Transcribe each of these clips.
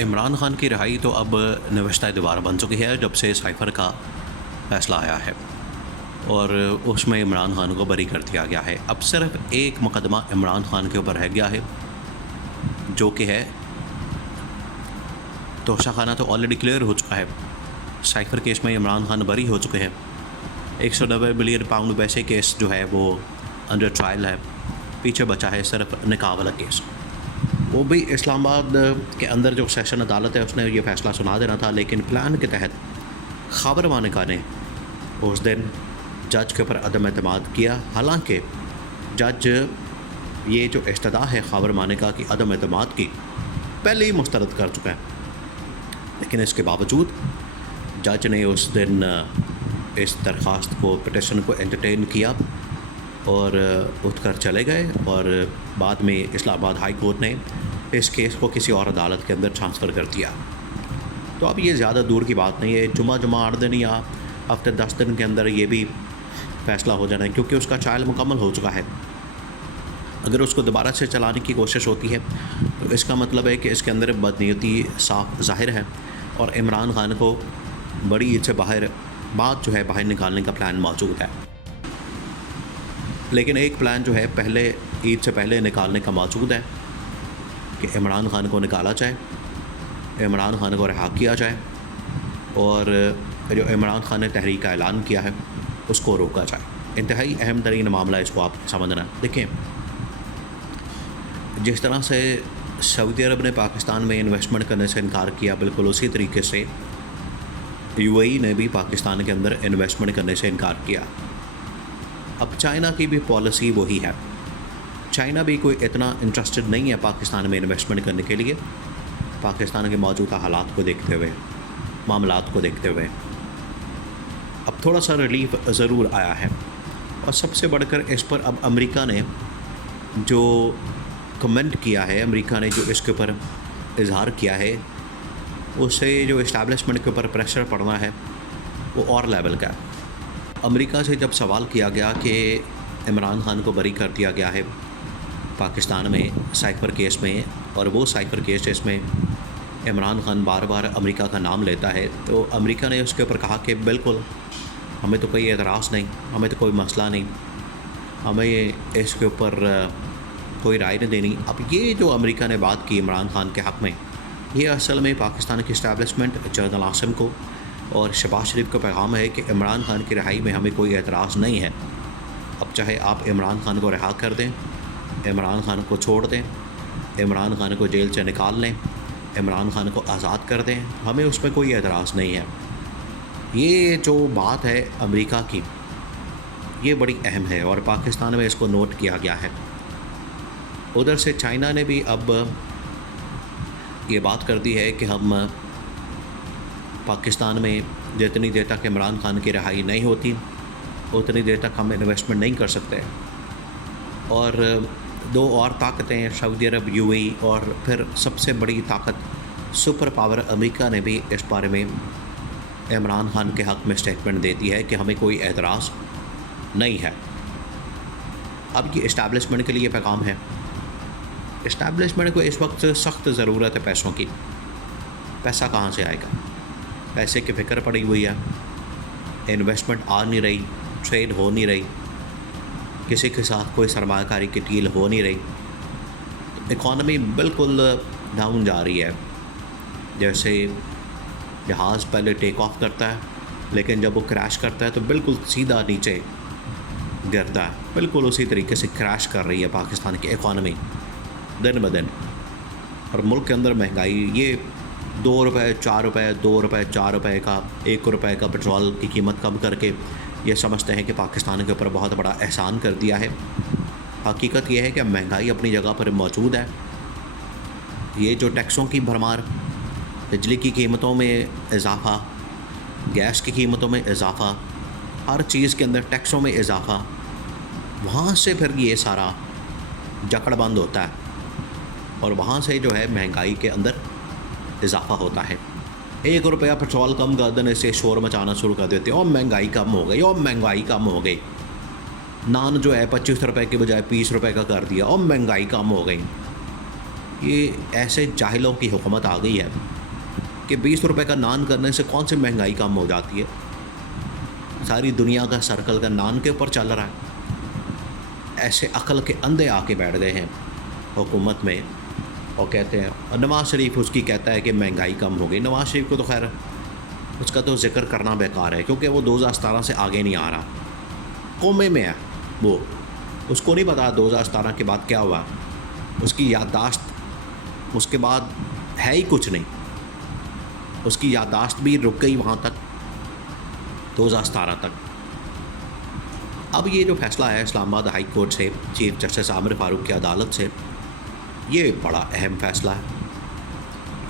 इमरान खान की रिहाई तो अब नविश्ता दोबारा बन चुकी है जब से साइफ़र का फ़ैसला आया है और उसमें इमरान खान को बरी कर दिया गया है। अब सिर्फ एक मुकदमा इमरान खान के ऊपर रह गया है जो कि है तोशाखाना तो ऑलरेडी क्लियर हो चुका है। साइफ़र केस में इमरान खान बरी हो चुके हैं। 190 बिलियन पाउंड वैसे केस जो है वो अंडर ट्रायल है। पीछे बचा है सिर्फ निकाह वाला केस, वो भी इस्लामाबाद के अंदर जो सेशन अदालत है उसने ये फ़ैसला सुना देना था, लेकिन प्लान के तहत ख़ाबर मानिका ने उस दिन जज के ऊपर अदम एतमाद किया। हालांकि जज ये जो इस्तदा है ख़ाबर मानिका की अदम एतमाद की पहले ही मुस्तरद कर चुका है, लेकिन इसके बावजूद जज ने उस दिन इस दरख्वास्त को पिटिशन को एंटरटेन किया और उठकर चले गए और बाद में इस्लामाबाद हाई कोर्ट ने इस केस को किसी और अदालत के अंदर ट्रांसफ़र कर दिया। तो अब ये ज़्यादा दूर की बात नहीं है, जुमा 8 दिन या हफ्ते 10 दिन के अंदर ये भी फ़ैसला हो जाना है, क्योंकि उसका ट्रायल मुकम्मल हो चुका है। अगर उसको दोबारा से चलाने की कोशिश होती है तो इसका मतलब है कि इसके अंदर बदनीयती साफ ज़ाहिर है और इमरान खान को बड़ी ईद से बात जो है बाहर निकालने का प्लान मौजूद है। लेकिन एक प्लान जो है पहले ईद से पहले निकालने का मौजूद है कि इमरान खान को निकाला जाए, इमरान खान को रिहा किया जाए और जो इमरान खान ने तहरीक का ऐलान किया है उसको रोका जाए। इंतहाई अहम तरीन मामला इसको आप समझना। देखें, जिस तरह से सऊदी अरब ने पाकिस्तान में इन्वेस्टमेंट करने से इनकार किया, बिल्कुल उसी तरीके से यूएई ने भी पाकिस्तान के अंदर इन्वेस्टमेंट करने से इनकार किया। अब चाइना की भी पॉलिसी वही है। चाइना भी कोई इतना इंटरेस्टेड नहीं है पाकिस्तान में इन्वेस्टमेंट करने के लिए, पाकिस्तान के मौजूदा हालात को देखते हुए, मामलात को देखते हुए। अब थोड़ा सा रिलीफ ज़रूर आया है और सबसे बढ़कर इस पर अब अमेरिका ने जो कमेंट किया है, अमेरिका ने जो इसके ऊपर इजहार किया है, उससे जो इस्टेब्लिशमेंट के ऊपर प्रेशर पड़ना है वो और लेवल का है। अमेरिका से जब सवाल किया गया कि इमरान खान को बरी कर दिया गया है पाकिस्तान में साइफ़र केस में, और वो साइफ़र केस जिसमें इमरान खान बार बार अमेरिका का नाम लेता है, तो अमेरिका ने उसके ऊपर कहा कि बिल्कुल हमें तो कोई एतराज़ नहीं, हमें तो कोई मसला नहीं, हमें इसके ऊपर कोई राय नहीं देनी। अब ये जो अमेरिका ने बात की इमरान खान के हक़ में, ये असल में पाकिस्तान की इस्टेब्लिशमेंट जनरल आसिम को और शहबाज शरीफ का पैगाम है कि इमरान खान की रिहाई में हमें कोई एतराज़ नहीं है। अब चाहे आप इमरान खान को रिहा कर दें, इमरान खान को छोड़ दें, इमरान खान को जेल से निकाल लें, इमरान खान को आज़ाद कर दें, हमें उसमें कोई एतराज़ नहीं है। ये जो बात है अमेरिका की, ये बड़ी अहम है और पाकिस्तान में इसको नोट किया गया है। उधर से चाइना ने भी अब ये बात कर दी है कि हम पाकिस्तान में जितनी देर तक इमरान खान की रिहाई नहीं होती उतनी देर तक हम इन्वेस्टमेंट नहीं कर सकते। और दो और ताकतें सऊदी अरब, यूएई और फिर सबसे बड़ी ताकत सुपर पावर अमेरिका ने भी इस बारे में इमरान खान के हक़ में स्टेटमेंट दे दी है कि हमें कोई एतराज़ नहीं है। अब ये इस्टेब्लिशमेंट के लिए पैगाम है। इस्टेब्लिशमेंट को इस वक्त सख्त ज़रूरत है पैसों की। पैसा कहाँ से आएगा? पैसे की फ़िक्र पड़ी हुई है, इन्वेस्टमेंट आ नहीं रही, ट्रेड हो नहीं रही, किसी के साथ कोई सरमायाकारी की डील हो नहीं रही, इकॉनमी बिल्कुल डाउन जा रही है। जैसे जहाज़ पहले टेक ऑफ करता है लेकिन जब वो क्रैश करता है तो बिल्कुल सीधा नीचे गिरता है, बिल्कुल उसी तरीके से क्रैश कर रही है पाकिस्तान की इकॉनमी दिन ब दिन। और मुल्क के अंदर महंगाई, ये 2 रुपये 4 रुपये, 2 रुपये 4 रुपये का, 1 रुपये का पेट्रोल की कीमत कम करके ये समझते हैं कि पाकिस्तान के ऊपर बहुत बड़ा एहसान कर दिया है। हकीकत ये है कि महंगाई अपनी जगह पर मौजूद है। ये जो टैक्सों की भरमार, बिजली की कीमतों में इजाफ़ा, गैस की कीमतों में इजाफ़ा, हर चीज़ के अंदर टैक्सों में इजाफ़ा, वहाँ से फिर ये सारा जकड़बंद होता है और वहाँ से जो है महंगाई के अंदर इजाफ़ा होता है। 1 रुपया पेट्रोल कम कर देने से शोर मचाना शुरू कर देते हैं और महंगाई कम हो गई, और महंगाई कम हो गई। नान जो है 25 रुपये के बजाय 20 रुपये का कर दिया और महंगाई कम हो गई। ये ऐसे जाहिलों की हुकूमत आ गई है कि 20 रुपए का नान करने से कौन सी महंगाई कम हो जाती है। सारी दुनिया का सर्कल का नान के ऊपर चल रहा है। ऐसे अकल के अंधे आके बैठ गए हैं हुकूमत में और कहते हैं, और नवाज़ शरीफ उसकी कहता है कि महंगाई कम हो गई। नवाज़ शरीफ को तो खैर उसका तो ज़िक्र करना बेकार है, क्योंकि वो 2017 से आगे नहीं आ रहा, कोमे में है वो। उसको नहीं पता 2017 के बाद क्या हुआ। उसकी याददाश्त उसके बाद है ही कुछ नहीं। उसकी याददाश्त भी रुक गई वहाँ तक, 2017 तक। अब ये जो फ़ैसला है इस्लामाबाद हाई कोर्ट से, चीफ जस्टिस आमिर फ़ारूक की अदालत से, ये बड़ा अहम फ़ैसला है।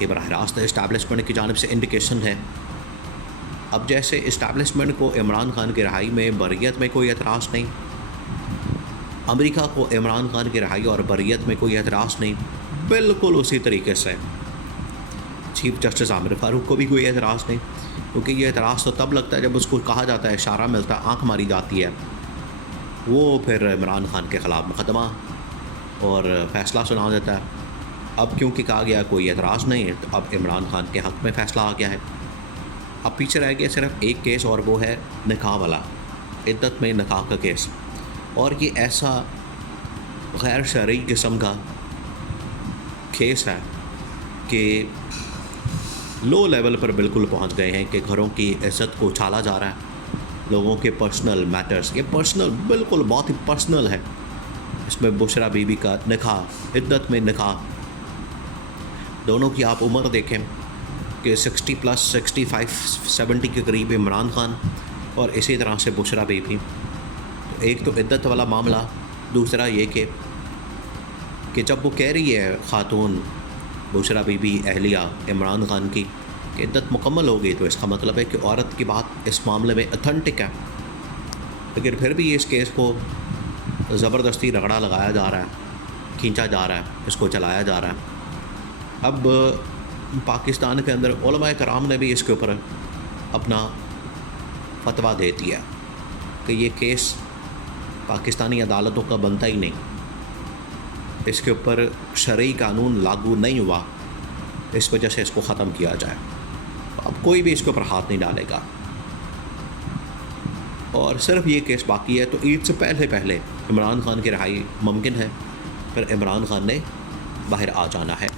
ये बराह रास्त इस्टेब्लिशमेंट की जानिब से इंडिकेशन है। अब जैसे इस्टेब्लिशमेंट को इमरान खान की रिहाई में बरियत में कोई एतराज़ नहीं, अमेरिका को इमरान खान की रिहाई और बरियत में कोई एतराज़ नहीं, बिल्कुल उसी तरीके से चीफ जस्टिस आमिर फ़ारूक को भी कोई एतराज़ नहीं। क्योंकि ये एतराज़ तो तब लगता है जब उसको कहा जाता है, इशारा मिलता है, आँख मारी जाती है, वो फिर इमरान खान के ख़िलाफ़ मुकदमा और फ़ैसला सुना देता है। अब क्योंकि कहा गया कोई एतराज़ नहीं है, तो अब इमरान खान के हक़ में फ़ैसला आ गया है। अब पीछे रह गया सिर्फ एक केस, और वो है निकाह वाला, इद्दत में निकाह का केस। और ये ऐसा गैर शरई किस्म का केस है कि लो लेवल पर बिल्कुल पहुंच गए हैं कि घरों की इज़्ज़त को उछाला जा रहा है, लोगों के पर्सनल मैटर्स, ये पर्सनल, बिल्कुल बहुत ही पर्सनल है। इसमें बुशरा बीबी का निकाह, इद्दत में निकाह, दोनों की आप उम्र देखें कि 60 प्लस 65 70 के करीब इमरान खान और इसी तरह से बुशरा बीबी। तो एक तो इद्दत वाला मामला, दूसरा ये कि जब वो कह रही है ख़ातून बुशरा बीबी अहलिया इमरान खान की कि इद्दत मुकम्मल हो गई, तो इसका मतलब है कि औरत की बात इस मामले में अथेंटिक है। लेकिन फिर भी इस केस को ज़बरदस्ती रगड़ा लगाया जा रहा है, खींचा जा रहा है, इसको चलाया जा रहा है। अब पाकिस्तान के अंदर उलमा कराम ने भी इसके ऊपर अपना फतवा दे दिया कि ये केस पाकिस्तानी अदालतों का बनता ही नहीं, इसके ऊपर शरई कानून लागू नहीं हुआ, इस वजह से इसको ख़त्म किया जाए। अब कोई भी इसके ऊपर हाथ नहीं डालेगा और सिर्फ ये केस बाकी है। तो ईद से पहले पहले इमरान खान की रिहाई मुमकिन है, फिर इमरान खान ने बाहर आ जाना है।